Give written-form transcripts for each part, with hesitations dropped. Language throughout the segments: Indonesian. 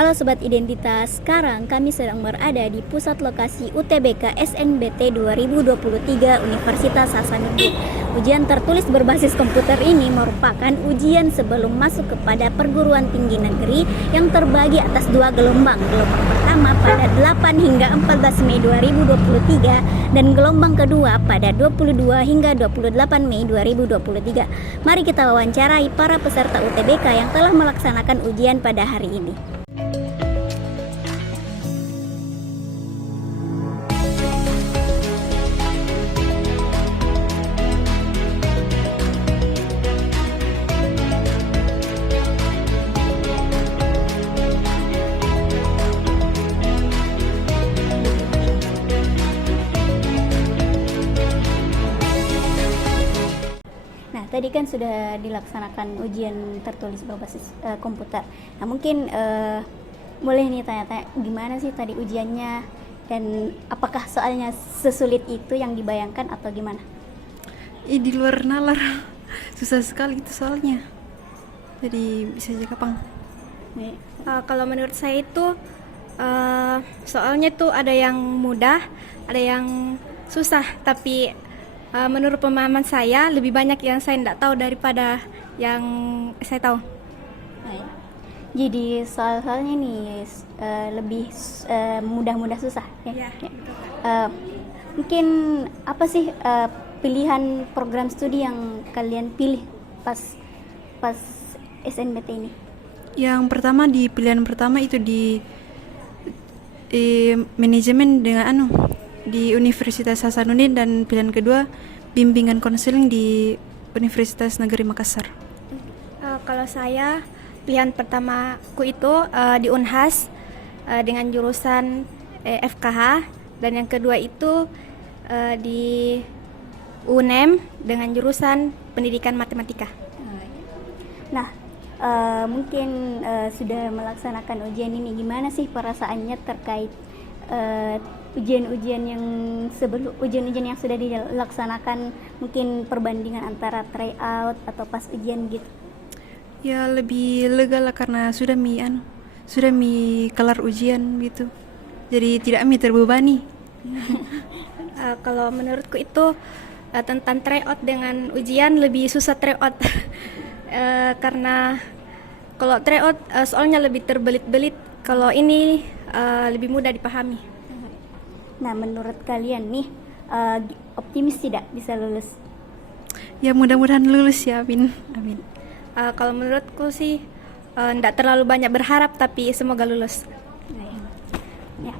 Halo Sobat Identitas, sekarang kami sedang berada di pusat lokasi UTBK SNBT 2023 Universitas Hasanuddin. Ujian tertulis berbasis komputer ini merupakan ujian sebelum masuk kepada perguruan tinggi negeri yang terbagi atas dua gelombang. Gelombang pertama pada 8 hingga 14 Mei 2023 dan gelombang kedua pada 22 hingga 28 Mei 2023. Mari kita wawancarai para peserta UTBK yang telah melaksanakan ujian pada hari ini. Tadi kan sudah dilaksanakan ujian tertulis berbasis komputer. Nah mungkin boleh nih tanya-tanya gimana sih tadi ujiannya dan apakah soalnya sesulit itu yang dibayangkan atau gimana? Di luar nalar, susah sekali itu soalnya. Jadi bisa aja kapang. Kalau menurut saya itu soalnya tuh ada yang mudah, ada yang susah, tapi menurut pemahaman saya lebih banyak yang saya tidak tahu daripada yang saya tahu. Jadi soal-soalnya nih lebih mudah-mudah susah ya. Mungkin apa sih pilihan program studi yang kalian pilih pas SNBT ini? Yang pertama di pilihan pertama itu di manajemen dengan di Universitas Hasanuddin, dan pilihan kedua bimbingan konseling di Universitas Negeri Makassar. Kalau saya pilihan pertamaku itu di Unhas dengan jurusan FKH, dan yang kedua itu di UNEM dengan jurusan pendidikan matematika. Nah, mungkin sudah melaksanakan ujian ini, gimana sih perasaannya terkait ujian-ujian yang sudah dilaksanakan, mungkin perbandingan antara tryout atau pas ujian gitu? Ya lebih lega lah karena sudah mi kelar ujian gitu. Jadi tidak terbebani. Kalau menurutku itu tentang tryout dengan ujian lebih susah tryout. Karena kalau tryout soalnya lebih terbelit-belit, kalau ini lebih mudah dipahami. Nah, menurut kalian nih optimis tidak bisa lulus? Ya mudah-mudahan lulus ya, amin. Kalau menurutku sih tidak terlalu banyak berharap, tapi semoga lulus. Ya,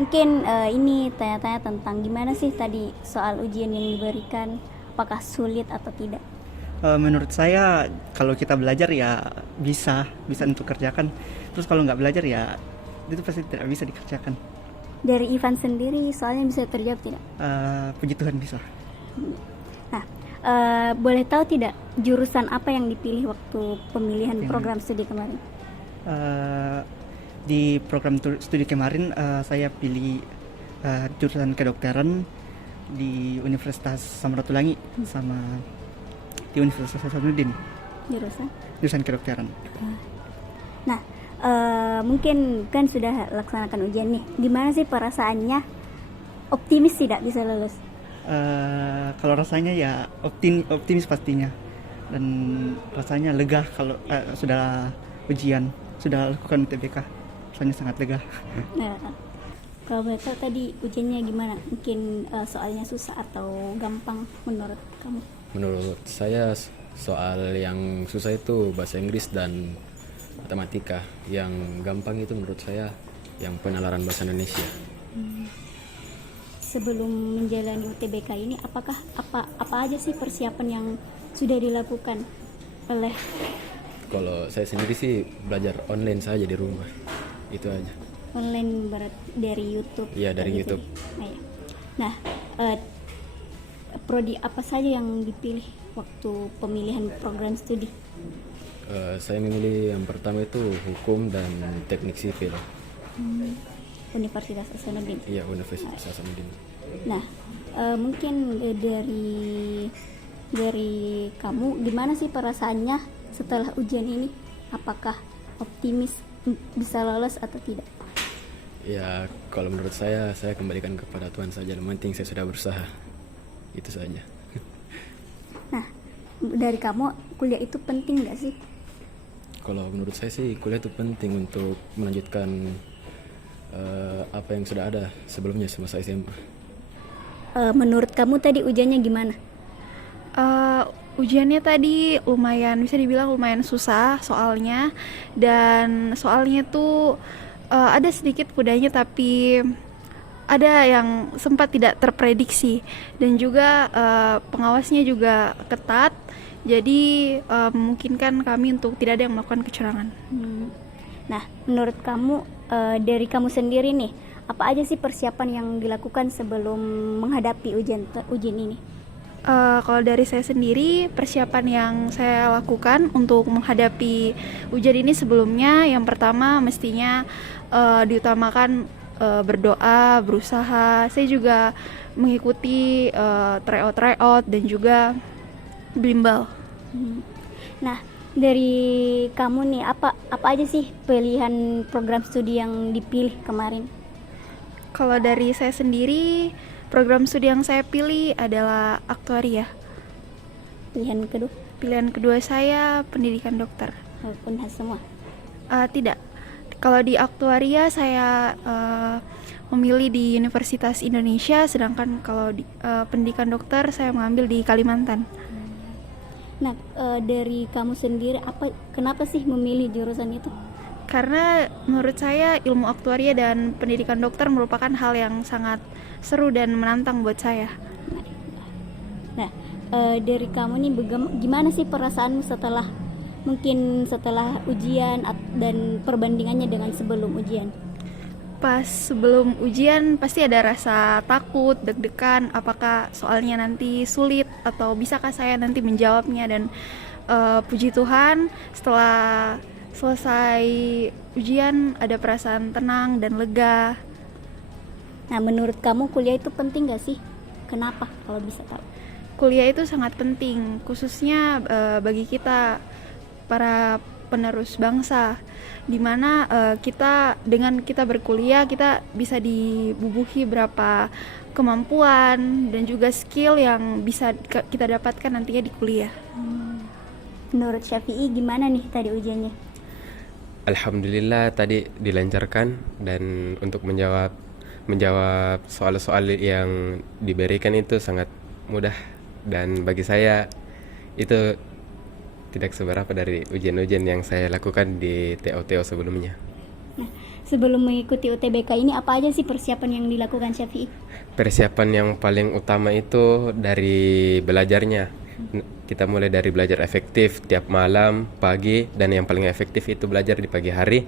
mungkin ini tanya-tanya tentang gimana sih tadi soal ujian yang diberikan, apakah sulit atau tidak? Menurut saya kalau kita belajar ya bisa untuk kerjakan. Terus kalau nggak belajar ya itu pasti tidak bisa dikerjakan. Dari Ivan sendiri soalnya bisa terjawab tidak? Puji Tuhan bisa. Nah, boleh tahu tidak jurusan apa yang dipilih waktu pemilihan program studi kemarin? Di program studi kemarin saya pilih jurusan kedokteran di Universitas Samratulangi sama di Universitas Hasanuddin. Jurusan kedokteran. Nah, mungkin kan sudah laksanakan ujian nih, gimana sih perasaannya? Optimis tidak bisa lulus? Kalau rasanya ya optimis pastinya, dan rasanya lega kalau sudah ujian, sudah lakukan UTBK, rasanya sangat lega. Nah, kalau boleh tahu tadi ujiannya gimana? Mungkin soalnya susah atau gampang menurut kamu? Menurut saya soal yang susah itu bahasa Inggris dan matematika. Yang gampang itu menurut saya yang penalaran bahasa Indonesia. Sebelum menjalani UTBK ini, apa aja sih persiapan yang sudah dilakukan oleh? Kalau saya sendiri sih belajar online saja di rumah, itu aja. Online dari YouTube? Iya, dari YouTube. Nah, prodi apa saja yang dipilih waktu pemilihan program studi? Saya memilih yang pertama itu hukum dan teknik sipil. Universitas Hasanuddin. Iya, Universitas Hasanuddin. Nah, mungkin dari kamu gimana sih perasaannya setelah ujian ini? Apakah optimis bisa lolos atau tidak? Ya kalau menurut saya kembalikan kepada Tuhan saja. Yang penting saya sudah berusaha. Itu saja. Nah, dari kamu kuliah itu penting nggak sih? Kalau menurut saya sih kuliah itu penting untuk melanjutkan apa yang sudah ada sebelumnya semasa SMA. Menurut kamu tadi ujiannya gimana? Ujiannya tadi lumayan, bisa dibilang lumayan susah soalnya, dan soalnya tuh ada sedikit mudahnya tapi ada yang sempat tidak terprediksi, dan juga pengawasnya juga ketat, jadi memungkinkan kami untuk tidak ada yang melakukan kecurangan. Nah, menurut kamu dari kamu sendiri nih, apa aja sih persiapan yang dilakukan sebelum menghadapi ujian ini? Kalau dari saya sendiri, persiapan yang saya lakukan untuk menghadapi ujian ini sebelumnya, yang pertama mestinya diutamakan berdoa, berusaha. Saya juga mengikuti tryout dan juga bimbel. Nah, dari kamu nih, apa aja sih pilihan program studi yang dipilih kemarin? Kalau dari saya sendiri, program studi yang saya pilih adalah aktuaria. Pilihan kedua? Pilihan kedua saya pendidikan dokter. Unhas semua? Tidak. Kalau di aktuaria saya memilih di Universitas Indonesia, sedangkan kalau di pendidikan dokter saya mengambil di Kalimantan. Nah, dari kamu sendiri kenapa sih memilih jurusan itu? Karena menurut saya ilmu aktuaria dan pendidikan dokter merupakan hal yang sangat seru dan menantang buat saya. Nah, dari kamu nih gimana sih perasaanmu setelah ujian dan perbandingannya dengan sebelum ujian? Pas sebelum ujian pasti ada rasa takut, deg-degan, apakah soalnya nanti sulit atau bisakah saya nanti menjawabnya, dan puji Tuhan setelah selesai ujian ada perasaan tenang dan lega. Nah, menurut kamu kuliah itu penting gak sih? Kenapa kalau bisa tahu? Kuliah itu sangat penting, khususnya bagi kita para penerus bangsa, dimana dengan kita berkuliah kita bisa dibubuhi berapa kemampuan dan juga skill yang bisa kita dapatkan nantinya di kuliah. Menurut Syafi'i gimana nih tadi ujiannya? Alhamdulillah tadi dilancarkan, dan untuk menjawab soal-soal yang diberikan itu sangat mudah, dan bagi saya itu tidak seberapa dari ujian-ujian yang saya lakukan di TO sebelumnya. Nah, sebelum mengikuti UTBK ini apa aja sih persiapan yang dilakukan Syafi'i? Persiapan yang paling utama itu dari belajarnya. Kita mulai dari belajar efektif tiap malam, pagi, dan yang paling efektif itu belajar di pagi hari.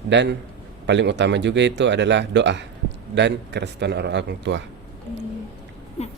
Dan paling utama juga itu adalah doa dan kerestuan orang tua. Nah,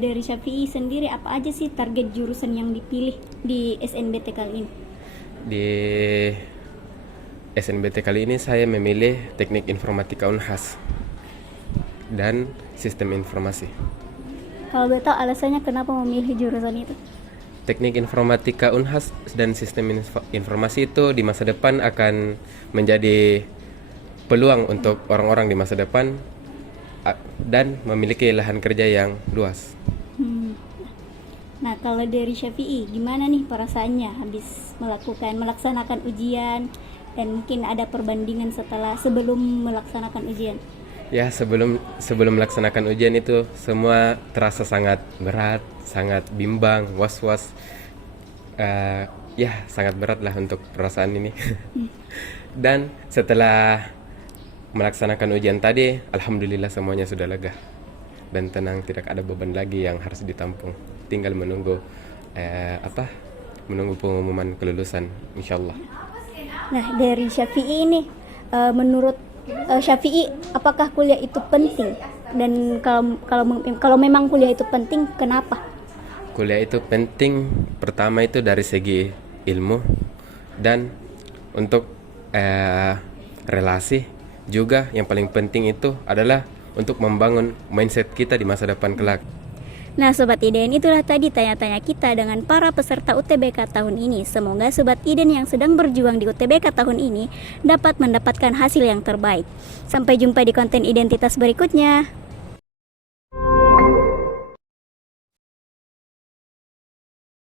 dari Syafi'i sendiri apa aja sih target jurusan yang dipilih di SNBT kali ini? Di SNBT kali ini saya memilih Teknik Informatika Unhas dan Sistem Informasi. Kalau boleh tahu alasannya kenapa memilih jurusan itu? Teknik Informatika Unhas dan Sistem Informasi itu di masa depan akan menjadi peluang untuk orang-orang di masa depan dan memiliki lahan kerja yang luas. Nah, kalau dari Syafi'i gimana nih perasaannya habis melaksanakan ujian, dan mungkin ada perbandingan sebelum melaksanakan ujian? Ya, sebelum melaksanakan ujian itu semua terasa sangat berat, sangat bimbang, was-was. Ya, sangat berat lah untuk perasaan ini. Dan setelah melaksanakan ujian tadi, alhamdulillah semuanya sudah lega dan tenang, tidak ada beban lagi yang harus ditampung. Tinggal menunggu pengumuman kelulusan, insyaallah. Nah, dari Syafi'i ini, menurut Syafi'i, apakah kuliah itu penting? Dan kalau memang kuliah itu penting, kenapa? Kuliah itu penting pertama itu dari segi ilmu, dan untuk relasi juga yang paling penting itu adalah untuk membangun mindset kita di masa depan kelak. Nah Sobat Iden, itulah tadi tanya-tanya kita dengan para peserta UTBK tahun ini. Semoga Sobat Iden yang sedang berjuang di UTBK tahun ini dapat mendapatkan hasil yang terbaik. Sampai jumpa di konten identitas berikutnya.